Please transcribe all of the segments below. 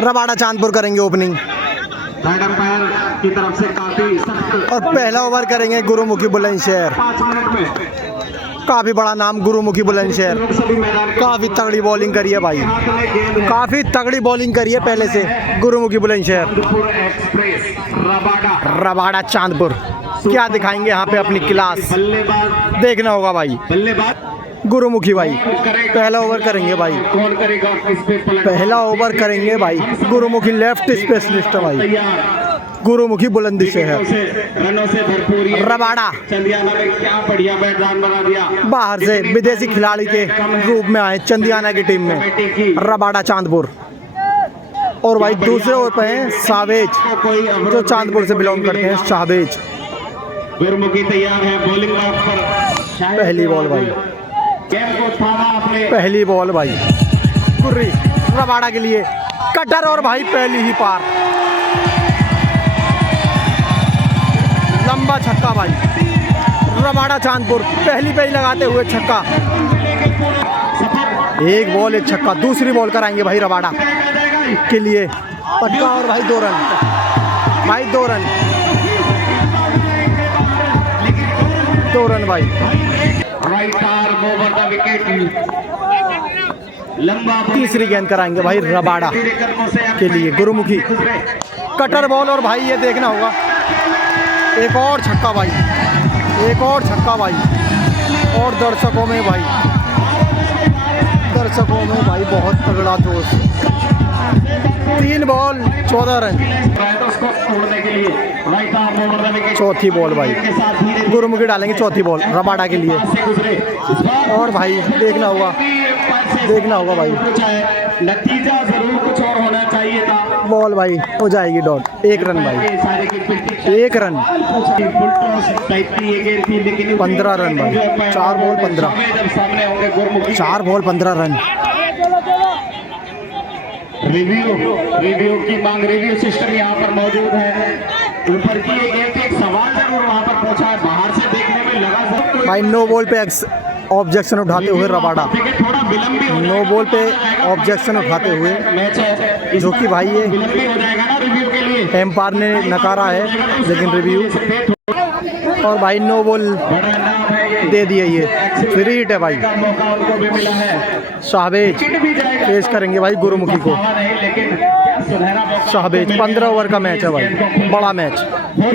Rabada Chandpur करेंगे opening की तरफ से काफी सख्त और पहला ओवर करेंगे गुरुमुखी बुलंदशहर। 5 मिनट में काफ़ी बड़ा नाम गुरुमुखी बुलंदशहर, काफ़ी तगड़ी बॉलिंग करी है भाई, काफ़ी तगड़ी बॉलिंग करी है पहले से गुरुमुखी बुलंदशहर। एक्सप्रेस रबाड़ा चांदपुर क्या दिखाएंगे यहाँ पे अपनी क्लास, बल्लेबाज देखना होगा भाई। गुरुमुखी भाई पहला ओवर करेंगे भाई, कौन करेगा इस पे पहला ओवर करेंगे भाई। गुरुमुखी लेफ्ट स्पेशलिस्ट है भाई, गुरुमुखी बुलंदशहर। रनों से भरपूर रबाड़ा चंदियाना में क्या बढ़िया मैदान बना दिया। बाहर से विदेशी खिलाड़ी के रूप में आए चंदियाना की टीम में रबाड़ा चांदपुर। और भाई दूसरे ओवर पे हैं सावेज, जो चांदपुर से बिलोंग करते हैं। सावेज गुरुमुखी तैयार है बॉलिंग पर। पहली बॉल भाई, गेम को थामा अपने पहली बॉल भाई। गुर्री रबाड़ा के लिए कटर और भाई पहली ही पार, लंबा छक्का भाई। रबाड़ा चांदपुर पहली पे ही लगाते हुए छक्का। एक बॉल एक छक्का, दूसरी बॉल कराएंगे भाई रबाड़ा के लिए पक्का। और भाई 2 रन भाई, 2 रन, 2 रन भाई। Right arm over the wicket. लंबा तीसरी गेंद कराएंगे भाई रबाड़ा के लिए गुरुमुखी। कटर बॉल और भाई ये देखना होगा, एक और छक्का भाई, एक और छक्का भाई। और दर्शकों में भाई, दर्शकों में भाई बहुत तगड़ा जोश। 3 बॉल 14 रन। चौथी बॉल भाई गुरुमुखी डालेंगे, चौथी बॉल रबाड़ा के लिए। और भाई देखना होगा, देखना होगा भाई। नतीजा जरूर कुछ और होना चाहिए था। बॉल भाई हो जाएगी डॉट। 1 रन भाई, 1 रन। 15 रन भाई, 4 बॉल 15, 4 बॉल 15 रन। रिव्यू की मांग, रिव्यू सिस्टम यहाँ पर मौजूद है। ऊपर की ये गेम एक सवाल जरूर वहाँ पर पहुँचा है, बाहर से देखने में लगा भाई नो बॉल पे ऑब्जेक्शन उठाते हुए रबाड़ा, थोड़ा विलंब भी नो बॉल पे ऑब्जेक्शन उठाते हुए, मैच है जो कि भाई ये विलंब भी हो जाएगा ना रिव्यू के लिए। एम्पायर ने नकारा है, लेकिन रिव्यू। और भाई नो बॉल दे दिए, ये फ्री हिट है भाई। मौका उनको भी मिला है। शाहबेज पेश करेंगे भाई गुरुमुखी को। शाहबेज 15 ओवर का मैच है भाई, बड़ा मैच।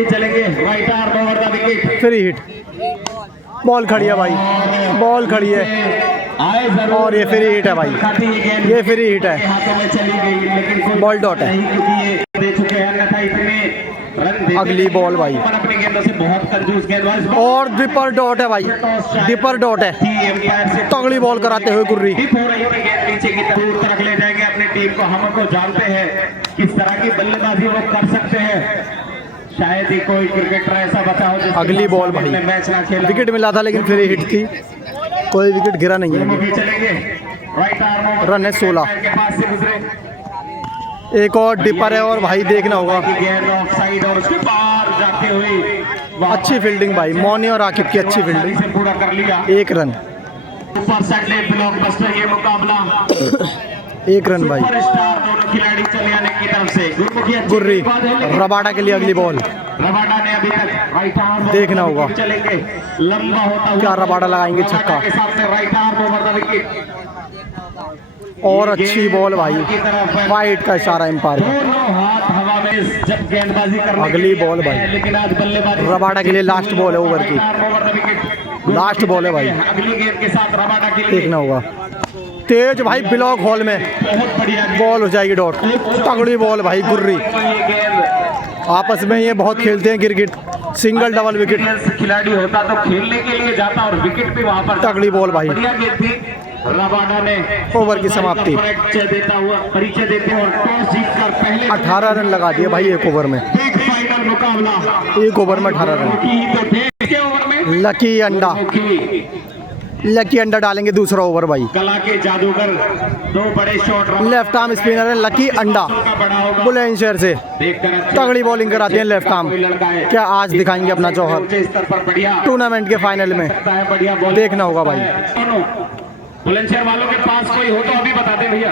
चलेंगे right arm over the wicket. Free hit, ball खड़ी है भाई, बॉल खड़ी है और ये फ्री हिट है भाई, ये फ्री हिट है। हाथों में चली गई लेकिन बॉल डॉट है। दे चुके हैं, अन्यथा इतने रन अगली बॉल भाई, अपनी गेंदों से बहुत कंजूस गेंदबाज। और डिपर डॉट है भाई, डिपर डॉट है। एम्पायर से तगड़ी बॉल कराते हुए गुर्री। डिप हो रही थी गेंद, नीचे की तरफ ले जाएंगे अपनी टीम को। हम उनको जानते हैं किस तरह की बल्लेबाजी वो कर सकते हैं। शायद ही कोई क्रिकेटर ऐसा बचा हो जिसके अगली बॉल भाई, मैच ना खेला। विकेट मिला था लेकिन फ्री हिट थी, कोई विकेट गिरा नहीं है। चलेंगे राइट आर्म रन है 16। के पास से गुजरे एक और डिपर है और भाई देखना होगा। गेंद ऑफ साइड और उसके बाहर जाते हुए अच्छी फील्डिंग भाई, मौनी और आकिब की अच्छी फील्डिंग। से पूरा कर लिया। 1 रन, सुपर संडे ब्लॉकबस्टर ये मुकाबला। 1 रन भाई। सुपरस्टार दोनों खिलाड़ी चले आने की तरफ से। गुरुमुखी अच्छी गुर्री गेंदबाज है, लेकिन रबाड़ा के लिए अगली बॉल रबाडा ने अभी तक राइट आर्म देखना होगा। चलेंगे लंबा होता हुआ क्या रबाडा लगाएंगे छक्का। के सामने right arm over the wicket. और अच्छी बॉल भाई, वाइट का इशारा एम्पायर का। दोनों हाथ हवा में जब गेंदबाजी करने अगली बॉल भाई, लेकिन आज बल्लेबाजी रबाड़ा के लिए लास्ट बॉल है ओवर की, over the wicket. Last ball है भाई, अगली गेंद के साथ रबाडा के लिए देखना होगा। तेज भाई ब्लॉक हॉल में बहुत बढ़िया बॉल हो जाएगी डॉट। तगड़ी बॉल भाई गुर्री। ये गेंद आपस में ये बहुत खेलते हैं क्रिकेट, सिंगल डबल विकेट। खिलाड़ी होता तो खेलने के लिए जाता और विकेट भी वहां पर। तगड़ी बॉल भाई, बढ़िया गेंद थी। रबाडा ने ओवर की समाप्ति। परिचय देता हुआ परिचय देते और टॉस जीतकर पहले 18 रन लगा दिए भाई एक ओवर में। एक फाइनल मुकाबला, एक ओवर में 18 रन। तो थे इसके ओवर में लकी अंडा, लकी अंडा डालेंगे दूसरा ओवर भाई। कला के जादूगर 2 बड़े शॉट। लेफ्ट आर्म स्पिनर है लकी अंडा, बुलंदशहर से तगड़ी बॉलिंग कराते हैं लेफ्ट आर्म। क्या आज दिखाएंगे अपना जौहर स्तर पर बढ़िया टूर्नामेंट के फाइनल में, बढ़िया बॉल देखना होगा भाई। बुलंदशहर वालों के पास कोई हो तो अभी बता दें भैया।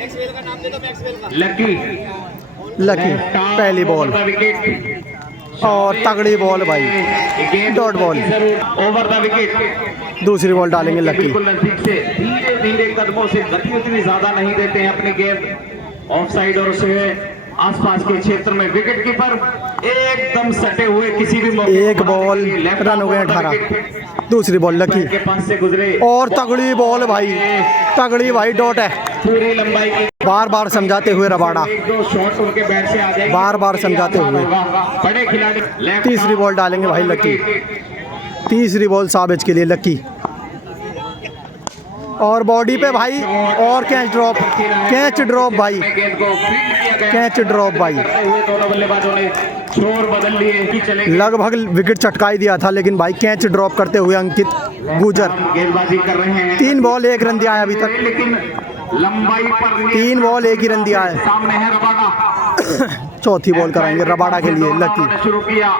लकी लकी पहली बॉल और तगड़ी बॉल भाई, dot ball. Over the wicket, दूसरी बॉल डालेंगे लकी। बिल्कुल नजदीक से धीरे धीरे कदमों से, गति उतनी ज्यादा नहीं देते हैं अपनी गेंद ऑफ साइड और उसे आसपास के क्षेत्र में। विकेट कीपर एकदम सटे हुए, किसी भी मौके एक बॉल, रन हो गए 18। दूसरी बॉल लकी के पास से गुजरे और तगड़ी बॉल भाई, तगड़ी भाई, डॉट है। पूरी लंबाई की, बार बार समझाते हुए रबाड़ा, एक दो शॉट उनके बैट से आ जाएंगे, बार बार समझाते हुए। बड़े खिलाड़ी। तीसरी बॉल डालेंगे भाई लकी, तीसरी बॉल साबिज के लिए लकी और बॉडी पे भाई, और कैच ड्रॉप, कैच ड्रॉप भाई, गेंद को फील्ड किया गया, कैच ड्रॉप भाई। दोनों बल्लेबाजों ने छोर बदल लिए कि चलेंगे। लगभग विकेट चटका ही दिया था, लेकिन भाई कैच ड्रॉप करते हुए अंकित गुजर। गेंदबाजी कर रहे हैं, 3 बॉल 1 रन दिया है अभी तक, लेकिन लंबाई पर 3 बॉल 1 ही रन दिया है। सामने है रबाड़ा, चौथी बॉल कराएंगे रबाड़ा के लिए लकी शुरू किया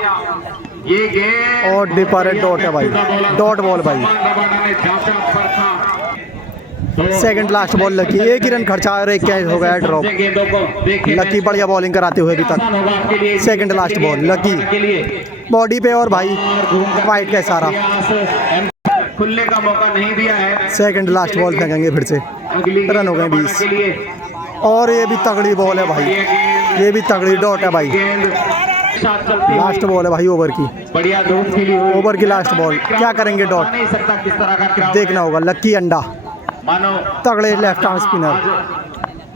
ये गेंद और डिपर डॉट है भाई, डॉट बॉल भाई। रबाड़ा ने जांचा परखा। सेकंड लास्ट बॉल लकी, 1 ही रन खर्चा और 1 कैच हो गया ड्रॉप। गेंदों को देखें, लकी बढ़िया बॉलिंग कराते हुए अभी तक। होगा आपके लिए। सेकंड लास्ट बॉल लकी, के लिए बॉडी पे और भाई वाइट का इशारा। खुलने का मौका नहीं दिया है। सेकंड लास्ट बॉल फेंकेंगे फिर से, अगली रन हो गए 20 के लिए और ये भी तगड़ी बॉल है भाई, ये भी तगड़ी डॉट है भाई। गेंद साथ चलती लास्ट बॉल है भाई ओवर की, बढ़िया धूप खिली हुई। ओवर की लास्ट बॉल, क्या करेंगे डॉट, नहीं सकता किस तरह का क्या देखना होगा। लकी अंडा, मानो तगड़े लेफ्ट आर्म स्पिनर,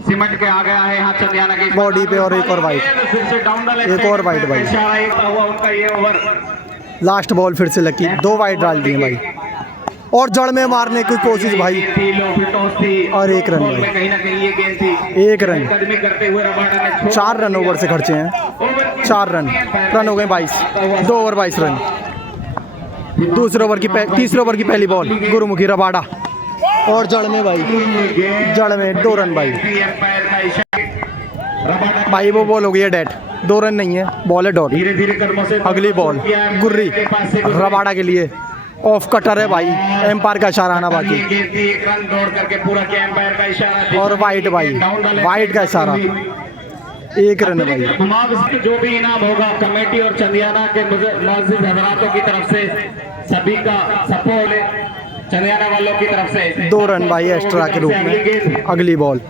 सिमट के आ गया है यहाँ चंदियाना के बॉडी पे और एक और वाइट, फिर से डाउन द लेफ्ट एक और वाइट भाई। इशारा एक हुआ उनका ये ओवर। लास्ट बॉल फिर से लकी, 2 वाइट डाल दिए भाई और जड़ में मारने की कोशिश भाई थी, लो फिर टॉस थी और 1 रन बॉल में भाई, कहीं ना कहीं ये गेंद थी। 1 रन। कदमी करते हुए रबाडा ने छोड़ 4 रन ओवर से खर्चे हैं, 4 रन, रन हो गए 22, 2 ओवर 22 रन। तीसरे ओवर की पहली बॉल गुरुमुखी रबाड़ा और जड़ में भाई, जड़ में 2 रन भाई। भाई वो बॉल हो गई है डेट, 2 रन नहीं है, बॉल है डॉट। धीरे धीरे कदमों से अगली बॉल गुर्री रबाड़ा के लिए, ऑफ कटर है भाई, एम्पायर का इशारा आना बाकी एक रन दौड़ करके पूरा के एम्पायर का इशारा और वाइट भाई, वाइट का इशारा, 1 रन है भाई। घुमाव से जो भी इनाम होगा कमेटी और चंदियाना के मस्जिद हजरातों की तरफ से सभी का सपोर्ट, चंदियाना वालों की तरफ से 2 रन भाई एक्स्ट्रा के रूप में। अगली बॉल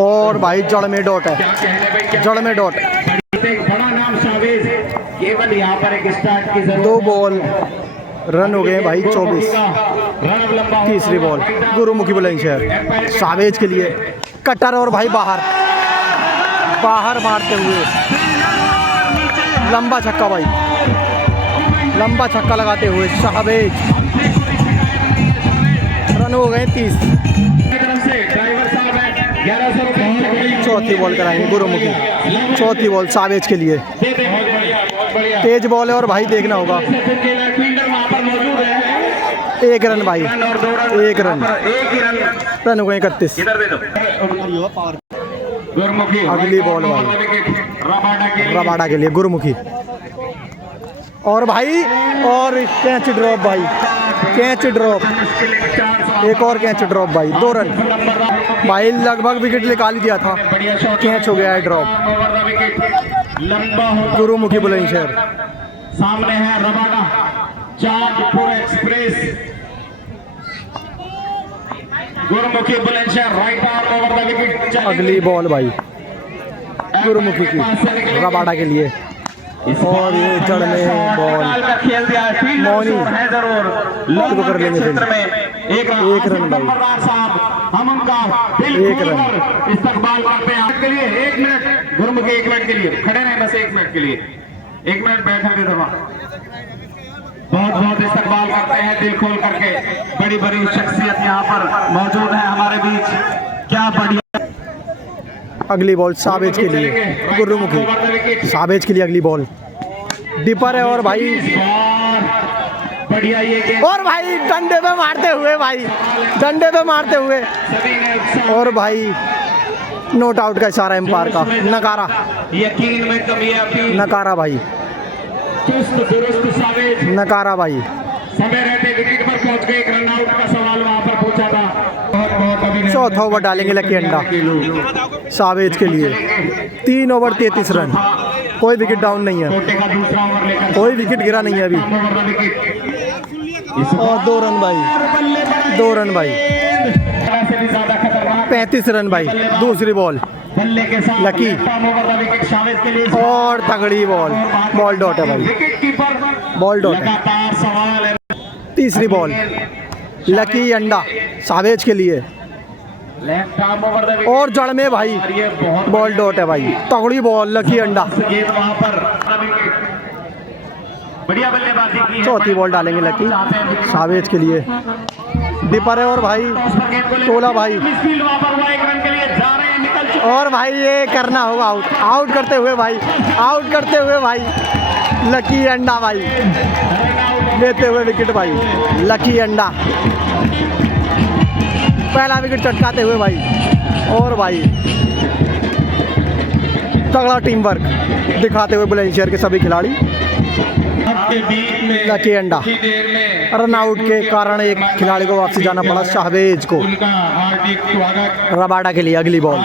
और भाई जड़ में डॉट है, जड़ में डॉट, एक बड़ा नाम शावेज, केवल यहाँ पर एक स्टार्ट की जरूरत। 2 बॉल, रन हो गए भाई 24। तीसरी बॉल गुरुमुखी बुलंदशहर सावेज के लिए, कटर और भाई बाहर, बाहर मारते हुए लंबा छक्का भाई, लंबा छक्का लगाते हुए सावेज, रन हो गए 30। चौथी बॉल कराएंगे गुरुमुखी, चौथी बॉल सावेज के लिए, तेज बॉल है और भाई देखना होगा। 1 रन भाई, 1 रन, रन हो गए 31। अगली बॉल भाई रबाड़ा के लिए गुरुमुखी और भाई और कैच ड्रॉप भाई, कैच ड्रॉप, एक और कैच ड्रॉप भाई, 2 रन भाई, लगभग विकेट निकाल ही दिया था, कैच हो गया है ड्रॉप। गुरुमुखी बुलंदशहर सामने है Rabada, Chandpur express, Gurmukhi Bulandshahr right arm over the wicket. अगली बॉल भाई गुरुमुखी की रबाड़ा के लिए और ये जड़ में बॉल खेल दिया है मौनी है जरूर तो कर लेंगे फिर। एक रन भाई, हम उनका 1 रन। इस्तकबाल करते हैं के लिए 1 मिनट, गुरुमुखी 1 मिनट के लिए खड़े रहे, बस 1 मिनट के लिए, 1 मिनट बैठा दे दबा। बहुत बहुत इस्तकबाल करते हैं दिल खोल करके, बड़ी बड़ी शख्सियत यहाँ पर मौजूद है हमारे बीच, क्या बढ़िया। अगली बॉल सावेज के लिए गुरुमुखी, सावेज के लिए अगली बॉल डिपर है और भाई बढ़िया ये गेंद और भाई डंडे पे मारते हुए भाई, डंडे पे मारते हुए और भाई नोट आउट का इशारा एम्पायर का, नकारा, यकीन में कमी अपील, नकारा भाई, चुस्त दुरुस्त सावेज, नकारा भाई। समय रहते विकेट पर पहुंच गए, एक रन आउट का सवाल वहां पर पूछा था। बहुत बहुत अभिनंदन। चौथा ओवर डालेंगे लकी अंडा सावेज के लिए। 3 ओवर 33 रन, कोई विकेट डाउन नहीं है, कोई विकेट गिरा नहीं है अभी। और 2 रन भाई, 2 रन भाई, 35 रन भाई। दूसरी बॉल लकी और तगड़ी बॉल, बॉल डॉट है भाई, बॉल डॉट है। तीसरी बॉल लकी अंडा सावेज के लिए और जड़ में भाई, बॉल डॉट है भाई, तगड़ी बॉल लकी अंडा। चौथी बॉल डालेंगे लकी सावेज के लिए, डिपर है और भाई टोला भाई, और भाई ये करना होगा आउट, आउट करते हुए भाई, आउट करते हुए भाई लकी अंडा भाई, लेते हुए विकेट भाई लकी अंडा, पहला विकेट चटकाते हुए भाई। और भाई तगड़ा टीम वर्क दिखाते हुए बुलंदशहर के सभी खिलाड़ी। लकी अंडा रन आउट के कारण एक खिलाड़ी को वापसी जाना पड़ा, शाहवेज को। रबाडा के लिए अगली बॉल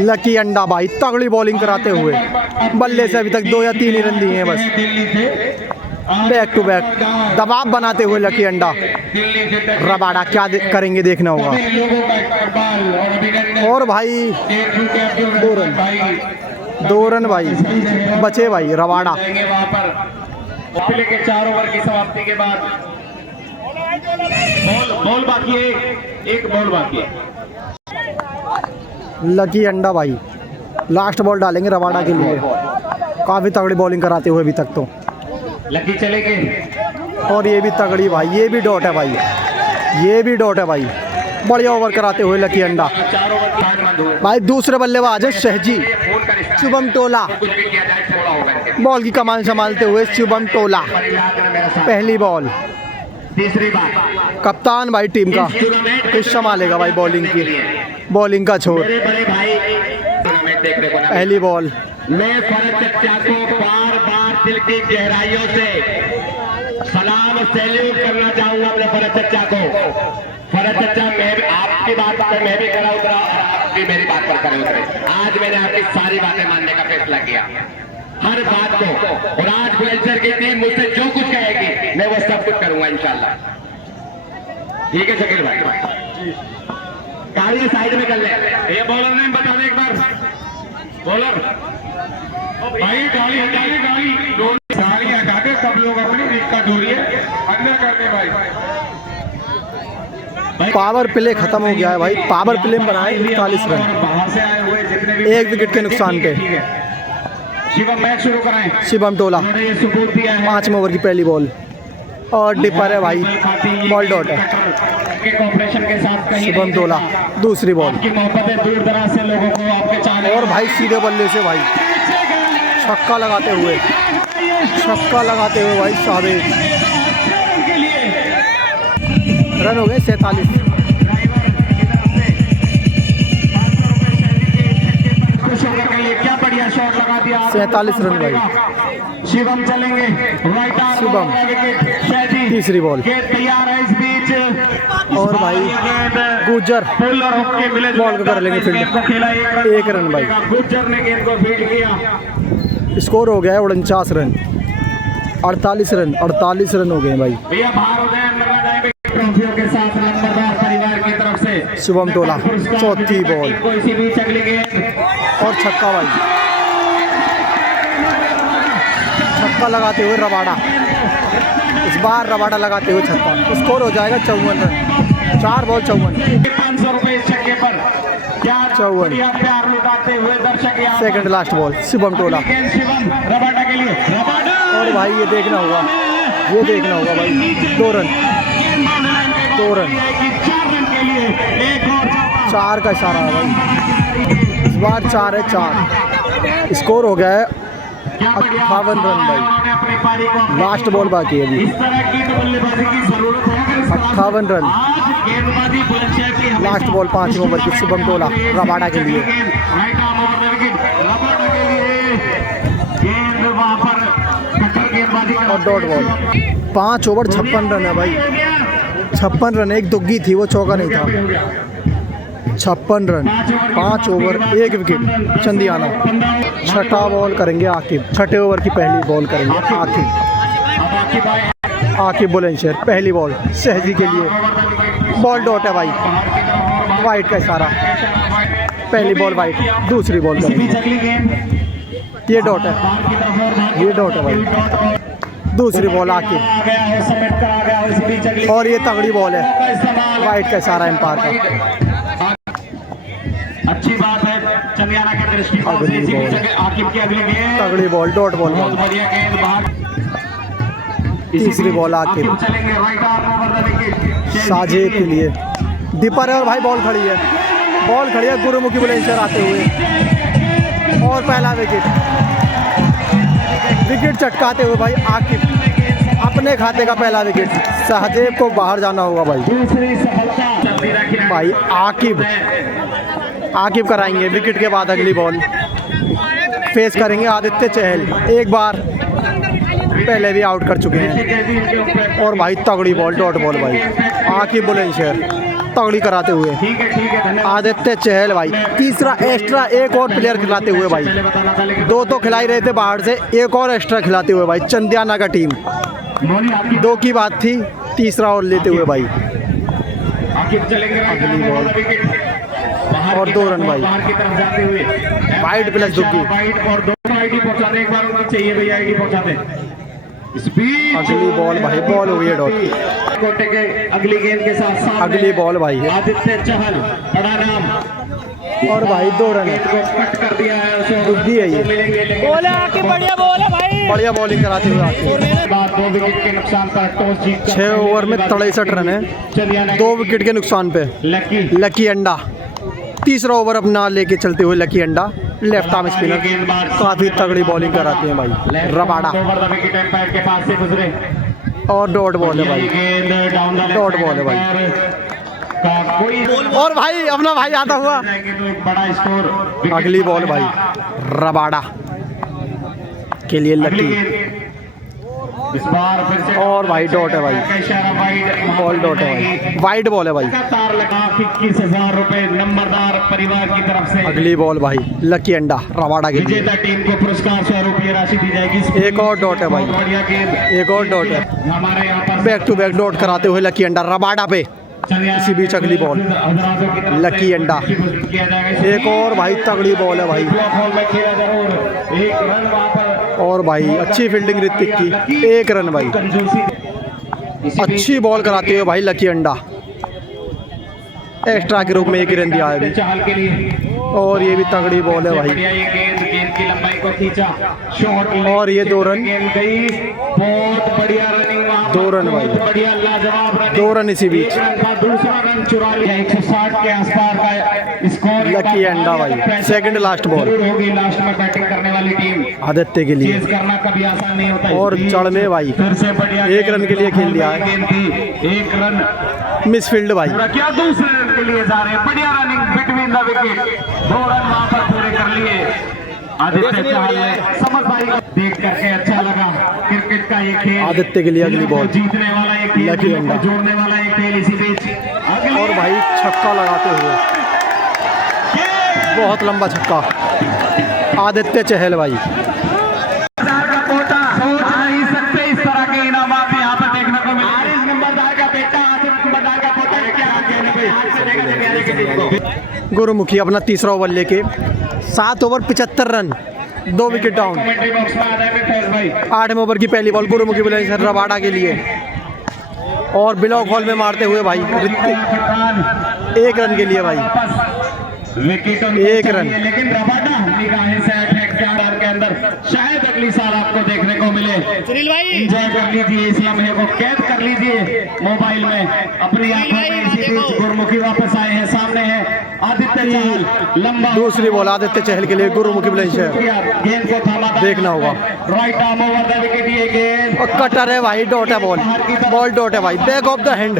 लकी अंडा भाई, तगड़ी बॉलिंग कराते हुए, बल्ले से अभी तक 2 या 3 ही रन दिए हैं बस। बैक टू बैक दबाव बनाते हुए लकी अंडा, रबाडा क्या करेंगे देखना होगा। और भाई 2 रन भाई बचे भाई रबाडा। 4 ओवर की समाप्ति के बाद बॉल बाकी है, एक बॉल बाकी है। लकी अंडा भाई लास्ट बॉल डालेंगे रबाडा के लिए, काफ़ी तगड़ी बॉलिंग कराते हुए अभी तक तो। लकी चलेंगे और ये भी तगड़ी भाई, ये भी डॉट है भाई, ये भी डॉट है भाई, बढ़िया ओवर कराते हुए लकी अंडा। 4 ओवर भाई दूसरे बल्लेबाज है शहजी शुभम टोला, बॉल की कमान संभालते हुए शुभम टोला। पहली बॉल, तीसरी बार कप्तान भाई टीम का कुछ संभालेगा भाई बॉलिंग की, बॉलिंग का छोर। पहली बॉल मैं फरज चचा को बार बार दिल की गहराइयों से सलाम सैल्यूट करना चाहूंगा अपने फरज चचा को। फरज चचा मैं भी आपकी बात पर मैं भी खरा उतरा और आप भी मेरी बात पर खड़े उतरे। आज मैंने आपकी सारी बातें मानने का फैसला किया, हर बात को। और आज बुलंदशहर की टीम मुझसे जो कुछ कहेगी मैं वो सब कुछ करूंगा इंशाल्लाह। ठीक है शकील भाई, गाड़ी साइड में कर ले। ये बॉलर ने बता दे एक बार, बॉलर भाई गाड़ी हटा ले, गाड़ी हटा के सब लोग अपनी रिक्शा ढूंढिए अंदर कर दे भाई। पावर प्ले खत्म हो गया है भाई, पावर प्ले में बनाए 39 रन, बाहर से आए हुए जितने भी 1 विकेट के नुकसान पे। शिवम मैच शुरू कराएं। शिवम टोला उन्होंने ये सबूत दिया है 5वें ओवर की पहली बॉल और डिपर है भाई, बॉल डॉट है। के कॉपरेशन के साथ कहीं शुभम टोला दूसरी बॉल की मोहब्बतें दूर दराज से लोगों को आपके चाहने और भाई सीधे बल्ले से भाई छक्का लगाते हुए, छक्का लगाते हुए भाई सावेज। रन हो गए 47। क्या बढ़िया शॉट लगा दिया, 47 रन भाई। शिवम चलेंगे राइट आर्म, शुभम तीसरी बॉल तैयार है इस बीच। और भाई गुज्जर बॉल को कर लेंगे फील्ड, 1 रन भाई। गुज्जर ने गेंद को फील्ड किया। स्कोर हो गया है 49 रन, 48 रन, 48 रन हो गए भाई। भैया बाहर हो गए, अंदर आ जाएंगे ट्रॉफियों के साथ नंबरदार परिवार की तरफ से। शुभम टोला चौथी बॉल को इसी बीच अगली गेंद और छक्का भाई, छक्का लगाते हुए रबाडा, इस बार रबाडा लगाते हुए छक्का। स्कोर हो जाएगा 54 रन, 4 बॉल 54। 500 रुपए इस छक्के पर, 54। प्यार लुटाते हुए दर्शक यहाँ सेकंड लास्ट बॉल शुभम टोला। शिवम रबाडा के लिए, रबाडा और भाई ये देखना होगा, ये देखना होगा भाई 2 रन, 2 रन, 4 का इशारा है भाई, इस बार 4 है 4। स्कोर हो गया है 58 रन भाई, लास्ट बॉल बाकी है अभी। 58 रन, लास्ट बॉल 5वें ओवर की शुभम टोला रबाडा के लिए। और डॉट बॉल 5 ओवर 56 रन है भाई, 56 रन, एक दुग्गी थी वो, चौका नहीं था। 56 रन, 5 ओवर 1 विकेट चंदियाना। छठा बॉल करेंगे आकिब, छठे ओवर की पहली बॉल करेंगे आकिब बुलंदशहर। पहली बॉल सहजी के लिए, बॉल डॉट है भाई, वाइट का इशारा। पहली बॉल वाइट, दूसरी बॉल करेंगे, ये डॉट है, ये डॉट है भाई। दूसरी बॉल आकिब, और ये तगड़ी बॉल है, वाइट का इशारा एम्पायर का। अच्छी बात है चंदियाना के दृष्टिकोण से। इसी बीच आकिब की अगली गेंद, तगड़ी बॉल, डॉट बॉल। बहुत बढ़िया गेंद बाहर। तीसरी बॉल आकिब, चलेंगे right arm over the wicket Sajid के लिए। दीपर है और भाई बॉल खड़ी है, बॉल खड़ी है गुरुमुखी बुलंदशहर आते हुए, और पहला विकेट चटकाते हुए भाई आकिब, अपने खाते का पहला विकेट। सहदेव को बाहर जाना होगा भाई। दूसरी सफलता भाई आकिब कराएंगे विकेट के बाद अगली बॉल। फेस करेंगे आदित्य चहल, एक बार पहले भी आउट कर चुके हैं। और भाई तगड़ी बॉल, डॉट बॉल भाई, आकिब बुलंदशहर तगड़ी कराते हुए। आदित्य चहल भाई तीसरा एक्स्ट्रा, एक और प्लेयर खिलाते हुए भाई, दो तो खिला ही रहे थे बाहर से, एक और एक्स्ट्रा खिलाते हुए भाई। चंदियाना का टीम, दो की बात थी, तीसरा और लेते हुए भाई। अगली बॉल और 2 रन भाई, वाइड प्लस दुग्गी। अगली बॉल भाई, बॉल हुई है डॉट की। कोटे के अगली गेंद के साथ अगली बॉल भाई आदित्य चहल, बड़ा नाम, और भाई 2 रन को कट कर दिया है उसे। दुग्गी है ये, बोले आके बढ़िया बॉल है भाई, बढ़िया बॉलिंग कराते हुए आकिब। बाद 2 विकेट के नुकसान पर टॉस जीत 6 ओवर में 63 रन है, 2 विकेट के नुकसान पे लकी अंडा। तीसरा ओवर अपना लेके चलते हुए लकी अंडा, लेफ्ट आर्म स्पिनर, काफ़ी तगड़ी बॉलिंग कराते हैं भाई रबाड़ा। के पास से गुजरे और डॉट बॉल है भाई, डॉट बॉल है भाई। और भाई अपना भाई आता हुआ, बड़ा स्कोर। अगली बॉल भाई रबाड़ा के लिए लकी, इस बार फिर से और भाई डॉट है भाई, बॉल डॉट है भाई, वाइड बॉल है भाई। 21,000 रुपए नंबरदार परिवार की तरफ से। अगली बॉल भाई लकी अंडा रबाड़ा के लिए, विजेता टीम को पुरस्कार स्वरूप ये राशि दी जाएगी। एक और डॉट है भाई, बढ़िया गेंद, एक और डॉट है। हमारे यहाँ पर बैक टू बैक डॉट कराते हुए लकी अंडा रबाड़ा पे। इसी बीच अगली बॉल लकी अंडा, एक और भाई तगड़ी बॉल है भाई, और भाई अच्छी फील्डिंग ऋतिक की, 1 रन भाई। अच्छी बॉल कराते हुए भाई लकी अंडा, एक्स्ट्रा के रूप में 1 रन दिया है अभी। और ये भी तगड़ी बॉल है भाई, गेंद की लंबाई को खींचा, शॉट, और ये 2 रन, गेंद गई, बहुत बढ़िया रनिंग, 2 रन भाई, बढ़िया लाजवाब रनिंग, 2 रन इसी बीच। दूसरा रन चुरा लिया। 160 के आसपास का स्कोर। लकी अंडा भाई, सेकंड लास्ट बॉल होगी लास्ट में बैटिंग करने वाली टीम। आदित्य के लिए, चेस करना कभी आसान नहीं होता, और चढ़ में भाई फिर से बढ़िया 1 रन के लिए खेल दिया है। गेंद थी, 1 रन मिस फील्ड भाई, क्या दूसरे रन के लिए जा रहे हैं, बढ़िया running between the wicket, 2 run वहां पर पूरे कर लिए। आदित्य चहल ने समझदारी को देख करके अच्छा लगा। क्रिकेट का ये खेल, आदित्य के लिए अगली बॉल जीतने वाला एक खेल, लकी अंडा, जोड़ने वाला एक खेल। इसी बीच और भाई छक्का लगाते हुए, बहुत लंबा छक्का आदित्य चहल भाई। इस तरह के इनामात यहाँ पर देखने को मिले। नंबरदार का बेटा, नंबरदार का पोता, गुरुमुखी अपना तीसरा ओवर लेके 7 ओवर 75 रन, 2 विकेट डाउन। 8वें ओवर की पहली बॉल गुरुमुखी बुलंदशहर रबाड़ा के लिए, और ब्लॉक हॉल में मारते हुए भाई ऋतिक, 1 रन के लिए भाई, 1 रन। लेकिन रबाड़ा निगाहें से के अंदर शायद अगली साल आपको देखने को मिले। सुनील भाई एंजॉय कर लीजिए, इस लम्हे को कैद कर लीजिए मोबाइल में अपनी आंखों में। इसी बीच गुरुमुखी वापस आए हैं, सामने है आदित्य चहल, लंबा। दूसरी बॉल आदित्य चहल के लिए गुरुमुखी बुलंदशहर, गेंद को थामा, देखना होगा। Right arm over the wicket, ये गेंद और कटर है भाई, डॉट है बॉल, बॉल डॉट है भाई, back of the hand,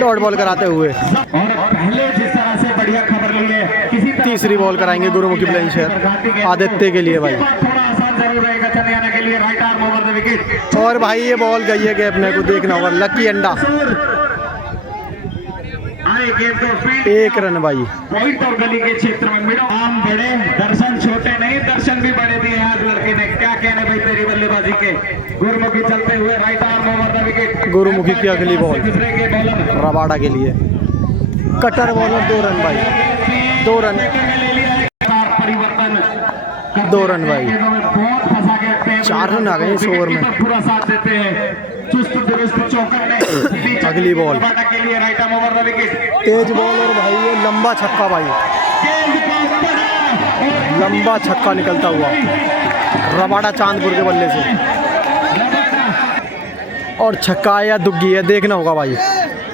dot ball कराते हुए। और पहले जिस तरह से बढ़िया खबर ली है, किसी तीसरी बॉल कराएंगे गुरुमुखी बुलंदशहर आदित्य के लिए भाई, थोड़ा आसान जरूर रहेगा चंदियाना के लिए। Right arm over the wicket, और भाई ये बॉल गई है गैप में को देखना होगा। लकी अंडा ले गेंद को फील्ड 1 रन भाई। पॉइंट और गली के क्षेत्र में मिडो आम बड़े दर्शन छोटे नहीं, दर्शन भी बड़े दिए आज लड़के ने। क्या कहने भाई तेरी बल्लेबाजी के। गुरुमुखी चलते हुए right arm over the wicket. Gurmukhi की अगली बॉल दूसरे के बॉलर रबाड़ा के लिए, कटर बॉल और 2 रन भाई। 2 रन, परिवर्तन 2 रन भाई। बहुत फंसा के रखते हैं। 4 रन आ गए इस ओवर में। पूरा साथ देते हैं चुस्त दुरुस्त चौकन्ने। अगली बॉल रबाड़ा के लिए right arm over the wicket. Tej ball और भाई ये लंबा छक्का भाई, लंबा छक्का निकलता हुआ रबाड़ा चांदपुर के बल्ले से। और छक्का है या दुग्गी है देखना होगा भाई,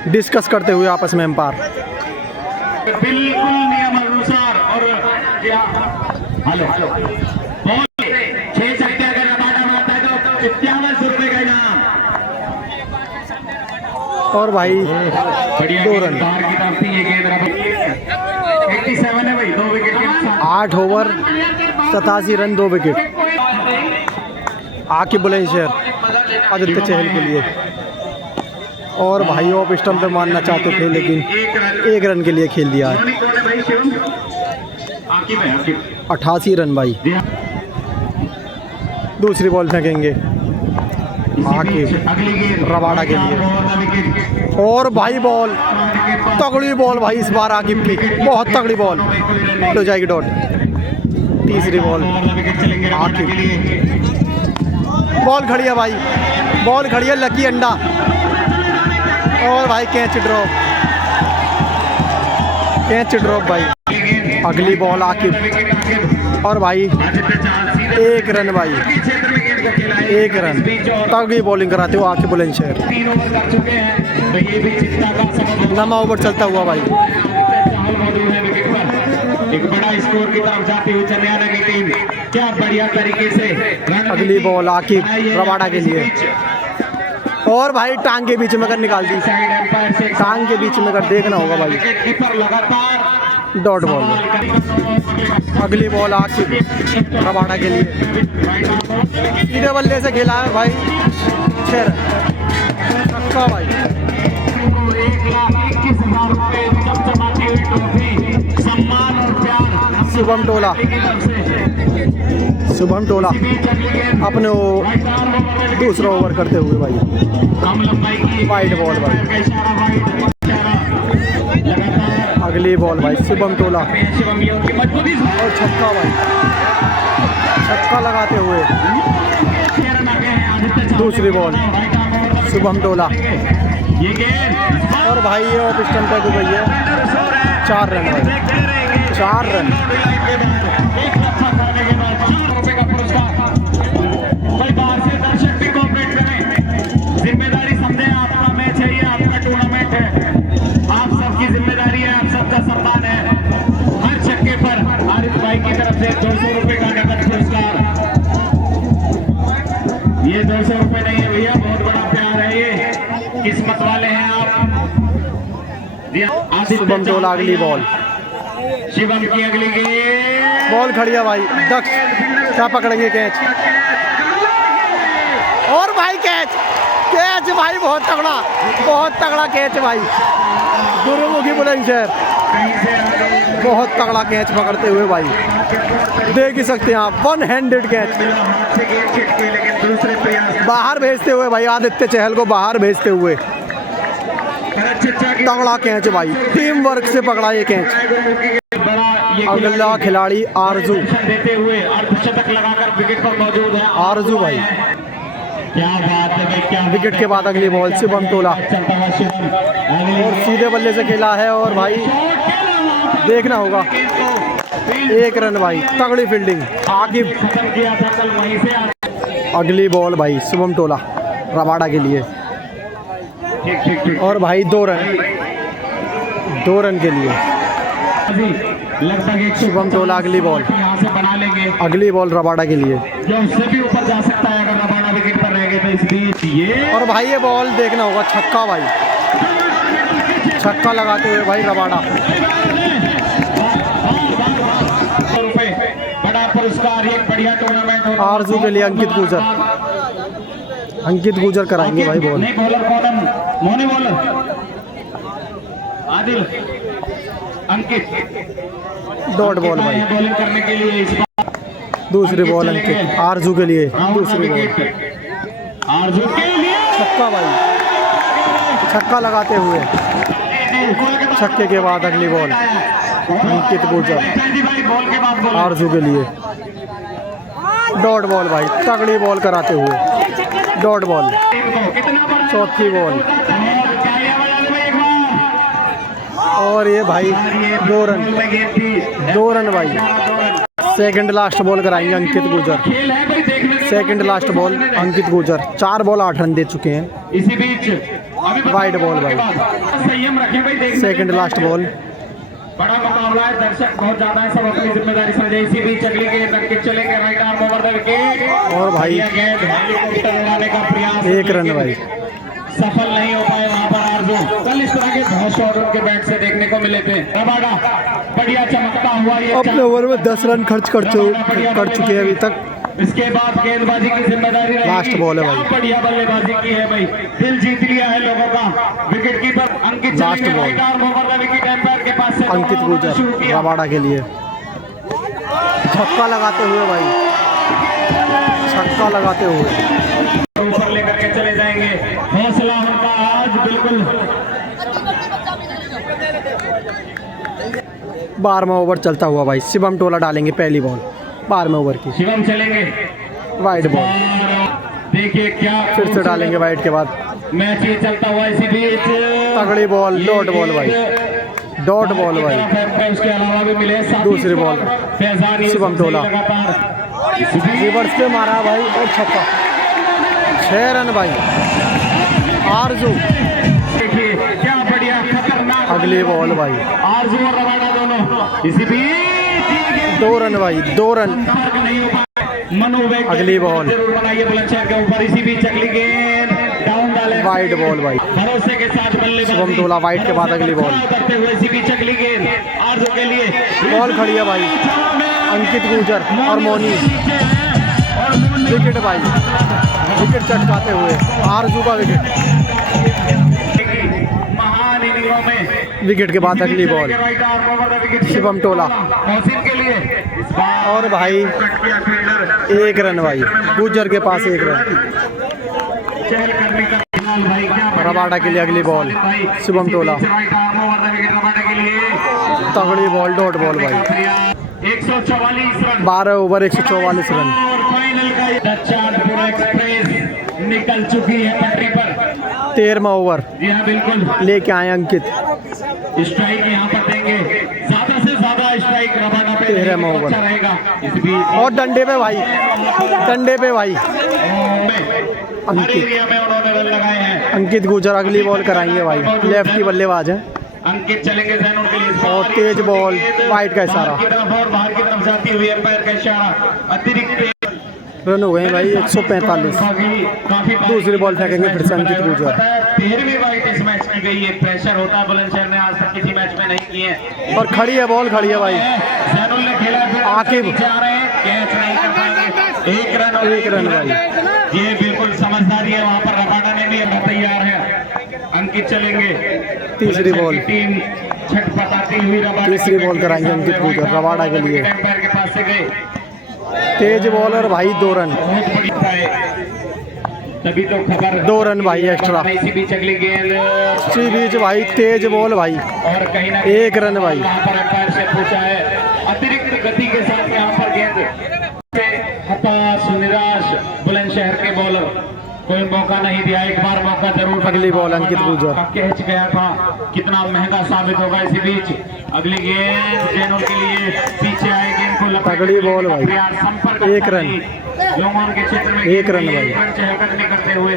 डिस्कस करते हुए आपस में एम्पायर। बिल्कुल नियम अनुसार। और हेलो बॉल 6 छक्के अगर रबाड़ा मारता है तो 51 रुपए का इनाम। और भाई बढ़िया 2 रन। बाहर की तरफ थी ये गेंद। 87 है भाई, 2 विकेट के नुकसान। 8 ओवर 87 रन 2 विकेट। आके बुलंदशहर आदित्य चहल के लिए। और भाई ऑफ स्टंप पे मारना चाहते थे लेकिन 1 रन के लिए खेल दिया है। 88 रन भाई। दूसरी बॉल फेंकेंगे आके रबाड़ा के लिए। और भाई बॉल तगड़ी बॉल भाई इस बार आकिब की, बहुत तगड़ी बॉल, हो जाएगी डॉट। तीसरी बॉल आकिब, बॉल खड़ी है भाई, बॉल खड़ी है लकी अंडा। और भाई कैच ड्रॉप भाई। अगली बॉल आकिब और भाई 1 रन भाई, 1 रन। तगड़ी बॉलिंग कराते हो आकिब बुलंदशहर। 3 ओवर कर चुके हैं तो ये भी चिंता का सबब 9वां ओवर चलता हुआ भाई। मौजूद है विकेट पर। एक बड़ा स्कोर की तरफ जाती हुई चन्याना की टीम क्या बढ़िया तरीके से। अगली बॉल आकिब रबाड़ा के लिए। और भाई टांग के बीच में कर निकाल दी, साइड एम्पायर से टांग के बीच में कर देखना होगा भाई। विकेट कीपर लगातार डॉट बॉल। अगली बॉल आकिब रबाड़ा के लिए, सीधे बल्ले से खेला है भाई। 6 रन छक्का भाई। 1,21,000 रुपए चमचमाती हुई ट्रॉफी, सम्मान और प्यार शुभम टोला, शुभम टोला अपने वो दूसरा ओवर करते हुए भाई। कम लंबाई की वाइड बॉल भाई। लगातार अगली बॉल भाई शुभम टोला शिवमियों की मजबूती से और छक्का भाई, छक्का लगाते हुए। दूसरी बॉल शुभम टोला ये गेंद और भाई ये ऑफ स्टंप पे गई है। 4 रन भाई, 4 रन। भाई बाहर से दर्शक भी कोऑपरेट करें, जिम्मेदारी समझे। आपका मैच है, ये आपका टूर्नामेंट है, आप सबकी जिम्मेदारी है, आप सबका सम्मान है। हर छक्के पर आरिफ भाई की तरफ से 200 रुपए का नगद पुरस्कार। ये 200 रुपए नहीं है भैया, बहुत बड़ा प्यार है ये, किस्मत वाले हैं आप। शुभम टोला अगली बॉल, शिवम की अगली गेंद बॉल खड़ी है भाई। दक्ष क्या पकड़ेंगे कैच, और भाई कैच भाई बहुत तगड़ा कैच भाई। गुरुमुखी बुलंदशहर बहुत तगड़ा कैच पकड़ते हुए भाई, देख ही सकते हैं आप। 1 हैंडेड कैच बाहर भेजते हुए भाई, आदित्य चहल को बाहर भेजते हुए तगड़ा कैच भाई, टीम वर्क से पकड़ा ये कैच। अगला खिलाड़ी आरजू देते हुए अर्धशतक लगाकर विकेट पर मौजूद है आरजू भाई। क्या बात है भाई, क्या विकेट के बाद अगली बॉल शुभम टोला चलता हुआ शिवम और सीधे बल्ले से खेला है और भाई देखना होगा। 1 रन भाई, तगड़ी फील्डिंग आकिब। खत्म किया था कल वहीं से। अगली बॉल भाई शुभम टोला रबाड़ा के लिए ठीक और भाई 2 रन के लिए लगभग एक शुभम टोला। अगली बॉल, यहाँ से बना लेंगे, अगली बॉल रबाड़ा के लिए जो उससे भी ऊपर जा सकता है अगर रबाड़ा विकेट पर रह गए तो। इस बीच ये और भाई ये बॉल देखना होगा, छक्का भाई, छक्का लगाते हुए भाई रबाड़ा। रुपए बड़ा पुरस्कार, एक बढ़िया टूर्नामेंट। आरजू के लिए अंकित गुजर कराएंगे भाई बॉल। नहीं बॉलर कौन, मोने बॉलर आदिल अंकित डॉट बॉल भाई। बॉलिंग करने के लिए इस बार दूसरी बॉल अंकित आरजू के लिए, दूसरी बॉल आरजू के लिए छक्का भाई, छक्का लगाते हुए छक्के के बाद अगली बॉल अंकित गुजर बॉल के बाद आरजू के लिए डॉट बॉल भाई, तगड़ी बॉल कराते हुए डॉट बॉल। चौथी बॉल और ये भाई 2 रन, 2 रन भाई। सेकंड लास्ट बॉल कराएंगे अंकित गुजर, सेकंड लास्ट बॉल अंकित गुजर। 4 बॉल 8 रन दे चुके हैं। इसी बीच वाइड बॉल भाई, संयम रखें भाई, देखने सेकंड लास्ट बॉल। बड़ा मुकाबला है, दर्शक बहुत ज्यादा है, सब अपनी जिम्मेदारी समझे। इसी बीच अगली गेंद अंकित चलेंगे right arm over the wicket और भाई गेंद हेलीकॉप्टर उड़ाने का प्रयास, 1 रन भाई। सफल नहीं हो पाए वहां पर आरजू। कल इस तरह के बहुत शॉट उनके बैट से देखने को मिले थे। रबाडा बढ़िया चमकता हुआ ये अपने ओवर में 10 रन खर्च कर चुके हैं अभी तक। इसके बाद गेंदबाजी की जिम्मेदारी रहेगी। लास्ट बॉल है भाई, बढ़िया बल्लेबाजी की है भाई, दिल जीत लिया है लोगों का। विकेट कीपर अंकित लास्ट चलेंगे ball right arm over the wicket, umpire के पास से अंकित गुजर रबाड़ा के लिए छक्का लगाते हुए भाई, छक्का लगाते हुए ऊपर लेकर के चले जाएंगे। हौसला उनका आज बिल्कुल 12वां ओवर चलता हुआ भाई। शिवम टोला डालेंगे पहली बॉल 12वें ओवर की। शिवम चलेंगे वाइड बॉल, और देखिए क्या फिर से डालेंगे वाइड के बाद। मैच ये चलता हुआ इसी बीच तगड़ी बॉल, डॉट बॉल भाई, डॉट बॉल भाई। उसके अलावा भी मिले दूसरी बॉल शिवम टोला रिवर्स पे मारा भाई और छक्का। 6 रन भाई। आरजू देखिए क्या बढ़िया खतरनाक अगली बॉल भाई, आरजू और रबाडा दोनों इसी बीच 2 रन भाई, 2 रन। नहीं हो पाए। मनोवेग अगली बॉल जरूर बनाइए बुलंदशहर के ऊपर। इसी बीच अगली गेंद डाउन डाले वाइड बॉल भाई, भरोसे के साथ बल्लेबाजी। शिवम टोला वाइड के बाद अगली बॉल करते हुए इसी बीच अगली गेंद आरजू के लिए। बॉल खड़ी है भाई, अंकित गुजर और मोनी विकेट भाई, विकेट चटकाते हुए आरजू का विकेट। महान इनिंगों में विकेट के बाद अगली ball right arm over the wicket Shivam टोला मौसिम के लिए। इस बार और भाई 1 रन भाई, गुजर के पास 1 रन। चहल करने का फिलहाल भाई क्या रबाडा के लिए अगली ball Shivam Tola, right arm over the wicket Rabada के लिए। तगड़ी बॉल, डॉट बॉल भाई। 144 रन 12 ओवर 144 रन। और फाइनल का ये चांदपुर एक्सप्रेस निकल चुकी है पटरी पर। 13वां ओवर जी हाँ बिल्कुल, लेके आए अंकित। स्ट्राइक यहाँ पर देंगे, ज्यादा से ज्यादा स्ट्राइक रबाडा पे 13वां ओवर अच्छा रहेगा। इस बीच और डंडे पे भाई, डंडे पे भाई हर एरिया में उन्होंने रन लगाए हैं। अंकित गुजर अगली बॉल कराएंगे भाई, लेफ्टी बल्लेबाज है। अंकित चलेंगे जैनुल के लिए और तेज बॉल, वाइड का इशारा। बाहर की तरफ और बाहर की तरफ जाती हुई एम्पायर का इशारा। अतिरिक्त रन हो गए हैं भाई 145। काफी दूसरी बॉल फेंकेंगे फिर से अंकित गुजर। 13वीं वाइट इस मैच की गई है। प्रेशर होता है बुलंदशहर ने आज तक किसी मैच में नहीं किए हैं। और खड़ी है बॉल, खड़ी है भाई। जैनुल ने खेला, फिर आकिब जा रहे हैं, कैच नहीं कर पाएंगे। 1 रन और 1 रन भाई। ये बिल्कुल समझदारी है वहां पर। रबाडा ने भी अपना तैयार है। अंकित चलेंगे तीसरी बॉल, टीम छटपटाती हुई रबाडा। तीसरी बॉल कराएंगे अंकित गुजर रबाडा के लिए। एम्पायर के पास से गए, तेज बॉल और भाई 2 रन। बहुत बड़ी है तभी तो खबर। 2 रन भाई एक्स्ट्रा। इसी बीच अगली गेंद इसी बीच भाई तेज बॉल भाई, और कहीं ना 1 रन भाई। यहाँ पर एम्पायर से पूछा है अतिरिक्त गति के साथ यहाँ पर गेंद। हताश निराश बुलंदशहर के बॉलर, कोई मौका नहीं दिया। एक बार मौका जरूर। अगली बॉल अंकित गुजर। कैच गया था, कितना महंगा साबित होगा। इसी बीच अगली गेंद जैनुल के लिए, पीछे आए गेंद को तगड़ी बॉल भाई, 1 रन। लोगों के क्षेत्र में 1 रन भाई। चहलकदमी करते हुए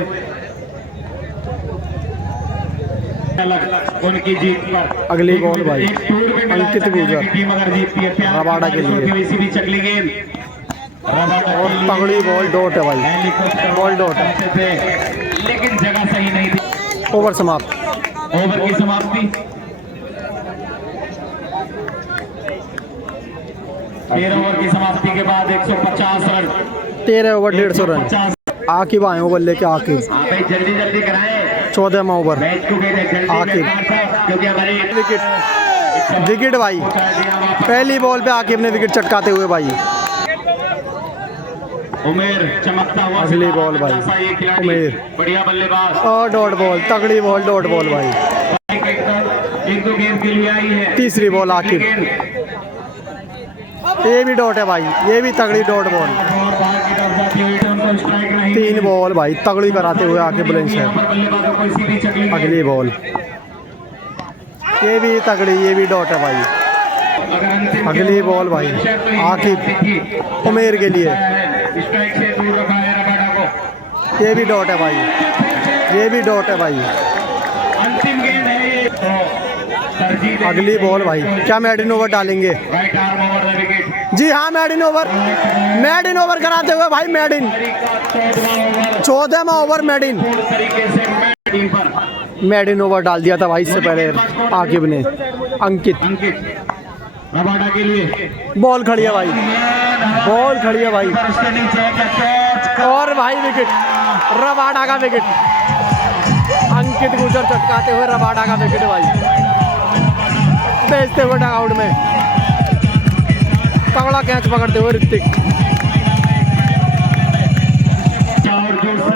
उनकी जीत पर अगली बॉल भाई अंकित गुजर टीम अगर जीतती है रबाडा के लिए। इसी बीच अगली गेंद और तगड़ी बॉल, डॉट है भाई, बॉल डॉट है। लेकिन जगह सही नहीं थी। ओवर समाप्त। ओवर की समाप्ति। 13 ओवर की समाप्ति के बाद 150 रन। 13 over 150 run. 50। आकिब आए ओवर लेके, आकिब भाई जल्दी जल्दी कराएं। 14वां ओवर मैच को गए थे आकिब। क्योंकि हमारे विकेट भाई, पहली बॉल पे आकिब ने विकेट चटकाते हुए भाई। उमेर चमकता हुआ अगली बॉल भाई, ये खिलाड़ी उमेर। बढ़िया बल्लेबाज और डॉट बॉल, तगड़ी बॉल, डॉट बॉल भाई। एक दो गेंद के लिए आई है। तीसरी बॉल आकिब, ये भी डॉट है भाई, ये भी तगड़ी डॉट बॉल। 3 बॉल भाई, तगड़ी कराते हुए आके बुलंदशहर। अगली बॉल, ये भी तगड़ी, ये भी डॉट है भाई। अगली बॉल भाई आकिब, उमेर के लिए, स्ट्राइक से दूर रखा है रबाडा को। ये भी डॉट है भाई, ये भी डॉट है भाई। अंतिम गेंद है ये। तरजीह अगली बॉल भाई, क्या मैडिन ओवर डालेंगे? Right arm over the wicket. जी हाँ, मैडिन ओवर, मैडिन ओवर कराते हुए भाई मैडिन। 14वां ओवर मैडिन, तरीके से टीम पर मैडिन ओवर डाल दिया था भाई इससे पहले आकिब ने। अंकित, अंकित रबाडा के लिए बॉल खड़ी है भाई, बॉल खड़ी है भाई। और भाई विकेट, रबाडा का विकेट। अंकित गुजर चटकाते हुए रबाडा का विकेट भाई, भेजते हुए डगआउट में। तगड़ा कैच पकड़ते हुए ऋतिक।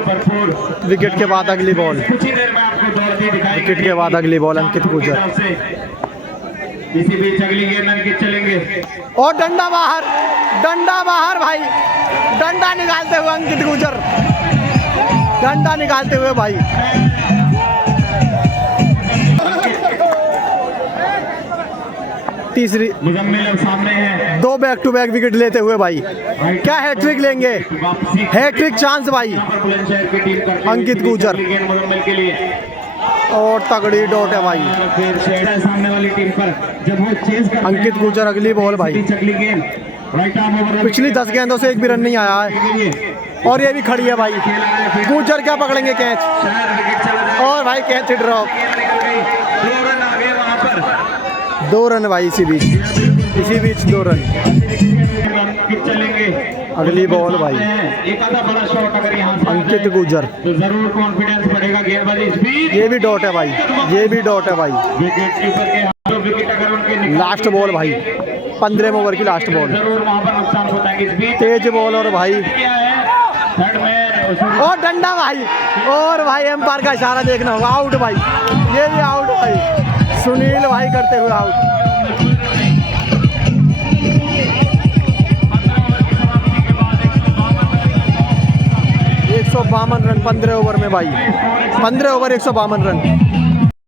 भरपूर विकेट के बाद अगली बॉल, कुछ ही देर में आपको दौड़ती दिखाई। विकेट के बाद अगली बॉल अंकित गुजर। इसी बीच अगली गेंद अंकित चलेंगे। और डंडा बाहर, डंडा बाहर भाई, डंडा निकालते हुए अंकित गुजर, डंडा निकालते हुए भाई। तीसरी, मुजम्मिल अब सामने है। 2 बैक टू बैक विकेट लेते हुए भाई, क्या हैट्रिक लेंगे? वापसी हैट्रिक चांस भाई, बुलंदशहर की टीम करती है। अंकित गुजर। अगली गेंद मुजम्मिल के लिए और तगड़ी डॉट है भाई, फिर शेड है सामने वाली टीम पर। जब वो चेज करते हैं, अंकित गुजर। अगली बॉल भाई, अगली गेंद राइट आर्म ओवर पिछली 10 गेंदों से एक भी रन नहीं आया है, और ये भी खड़ी है भाई। गुजर क्या पकड़ेंगे कैच, विकेट चला जाए। और भाई कैच ड्रॉप। गेंद निकल गई, 2 रन आ गए वहां पर। 2 रन भाई इसी बीच, इसी बीच 2 रन। किक चलेंगे। अगली बॉल भाई, एक आधा बड़ा शॉट अगर यहाँ से आ अंकित जाए, गुजर। तो जरूर कॉन्फिडेंस बढ़ेगा गेंदबाजी स्पीड। ये भी डॉट है भाई, ये भी डॉट है भाई। विकेट कीपर के हाथों विकेट अगर उनके निकल लास्ट बॉल भाई, 15वें ओवर की लास्ट बॉल। जरूर वहां पर नुकसान होता है। स्पीड तेज बॉल और भाई, क्या है थर्ड मैन और डंडा भाई, और भाई एम्पायर का इशारा देखना होगा। आउट भाई, ये भी आउट भाई, सुनील भाई करते हुए आउट। 152 रन 15 ओवर में भाई, 15 ओवर 152 रन।